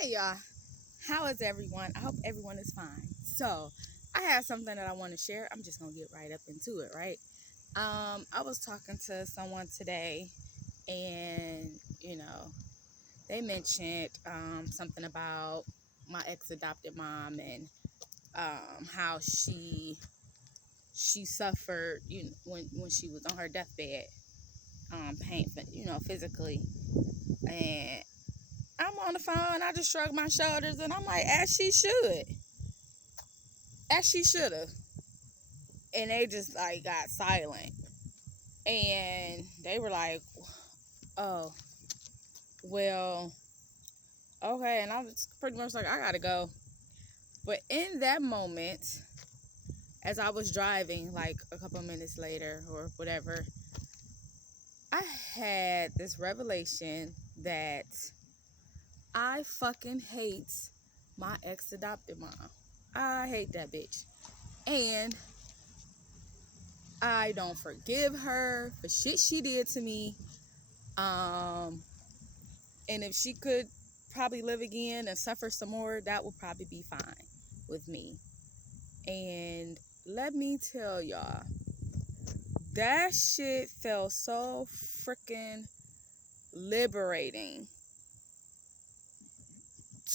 Hey y'all, how is everyone? I hope everyone is fine. So, I have something that I want to share. I'm just gonna get right up into it, right? I was talking to someone today, and they mentioned something about my ex-adopted mom and how she suffered, when she was on her deathbed, pain, physically, and I'm on the phone. I just shrugged my shoulders, and I'm like, as she should have. And they just like got silent, and they were like, "Oh, well, okay." And I was pretty much like, "I gotta go." But in that moment, as I was driving, like a couple minutes later or whatever, I had this revelation that I fucking hate my ex adopted mom. I hate that bitch. And I don't forgive her for shit she did to me. Um, and if she could probably live again and suffer some more, that would probably be fine with me. And let me tell y'all, that shit felt so freaking liberating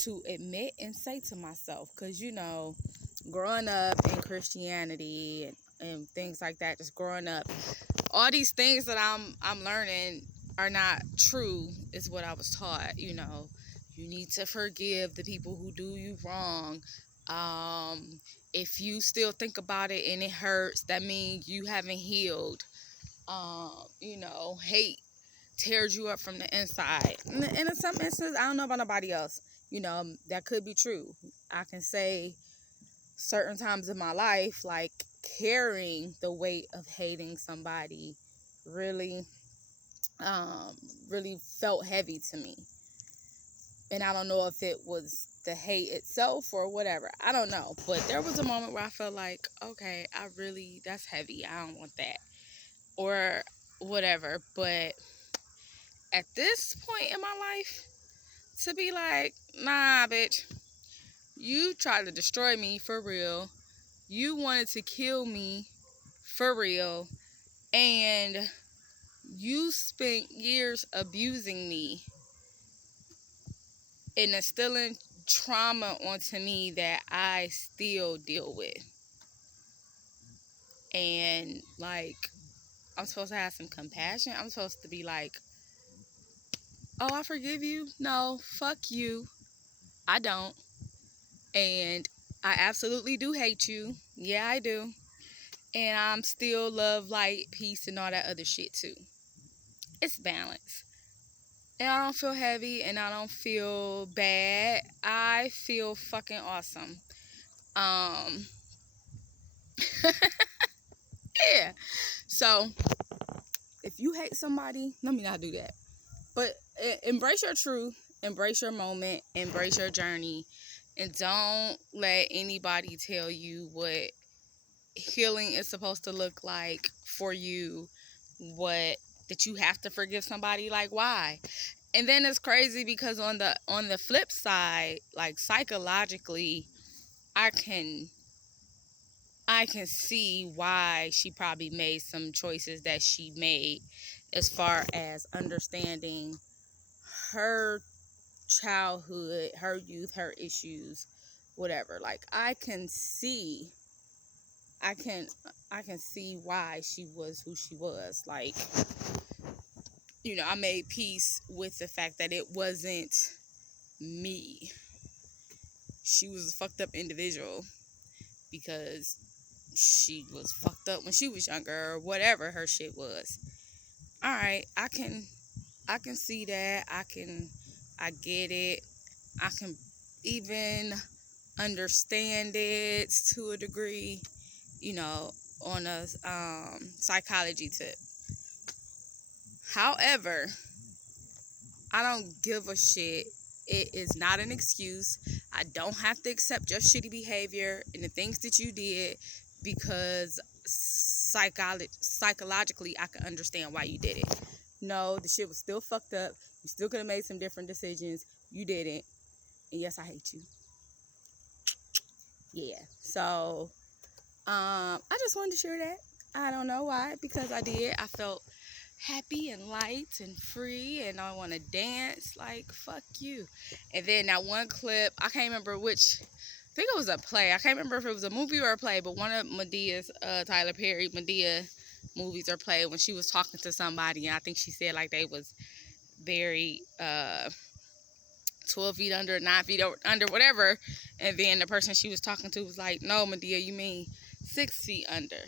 to admit and say to myself, because growing up in Christianity and things like that, just growing up, all these things that I'm learning are not true, is what I was taught. You need to forgive the people who do you wrong. If you still think about it and it hurts, that means you haven't healed. Hate tears you up from the inside. And in some instances, I don't know about nobody else. That could be true. I can say certain times in my life, like carrying the weight of hating somebody really really felt heavy to me. And I don't know if it was the hate itself or whatever. I don't know. But there was a moment where I felt like, okay, that's heavy. I don't want that. Or whatever. But at this point in my life, to be like, nah, bitch, you tried to destroy me for real. You wanted to kill me for real. And you spent years abusing me and instilling trauma onto me that I still deal with. And like, I'm supposed to have some compassion. I'm supposed to be like, oh, I forgive you. No, fuck you. I don't. And I absolutely do hate you. Yeah, I do. And I'm still love, light, peace, and all that other shit too. It's balance. And I don't feel heavy and I don't feel bad. I feel fucking awesome. Um yeah. So if you hate somebody, let me not do that. But embrace your truth, embrace your moment, embrace your journey, and don't let anybody tell you what healing is supposed to look like for you. What that you have to forgive somebody, like why? And then it's crazy because on the flip side, like psychologically, I can I can see why she probably made some choices that she made, as far as understanding her childhood, her youth, her issues, whatever. Like I can I can see why she was who she was. Like, I made peace with the fact that it wasn't me. She was a fucked up individual because she was fucked up when she was younger or whatever her shit was. All right, I can see that. I get it. I can even understand it to a degree, on a psychology tip. However, I don't give a shit. It is not an excuse. I don't have to accept your shitty behavior and the things that you did, because psychologically I can understand why you did it. No, the shit was still fucked up. You still could have made some different decisions. You didn't. And yes, I hate you. Yeah. So, I just wanted to share that. I don't know why, because I did. I felt happy and light and free, and I want to dance. Like, fuck you. And then that one clip, I can't remember which. I think it was a play. I can't remember if it was a movie or a play, but one of Medea's, Tyler Perry, Medea movies or play, when she was talking to somebody, and I think she said like they was very 12 feet under, 9 feet under, whatever. And then the person she was talking to was like, no, Medea, you mean 6 feet under.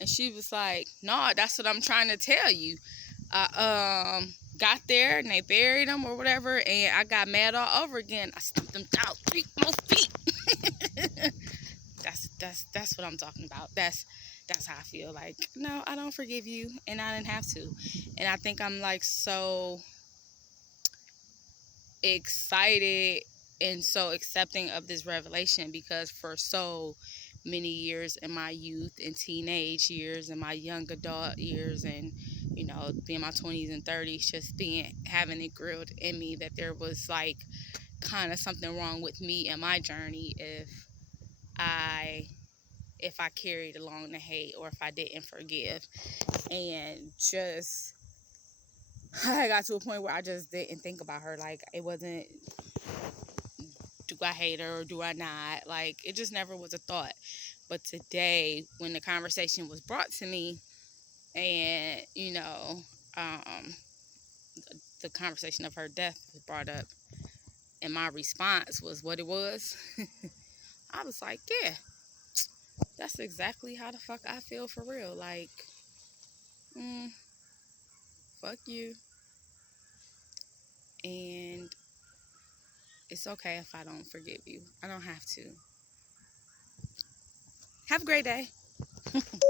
And she was like, no, that's what I'm trying to tell you. I got there and they buried him or whatever, and I got mad all over again. I stumped them out 3 more feet. That's what I'm talking about. That's how I feel. Like, no, I don't forgive you, and I didn't have to. And I think I'm like so excited and so accepting of this revelation, because for so many years in my youth and teenage years and my young adult years, and being my 20s and 30s, just having it grilled in me that there was like kind of something wrong with me and my journey I carried along the hate, or if I didn't forgive. And just I got to a point where I just didn't think about her. Like, it wasn't, do I hate her or do I not? Like, it just never was a thought. But today, when the conversation was brought to me, and um, the conversation of her death was brought up, and my response was what it was, I was like, yeah, that's exactly how the fuck I feel for real. Like, fuck you. And it's okay if I don't forgive you. I don't have to. Have a great day.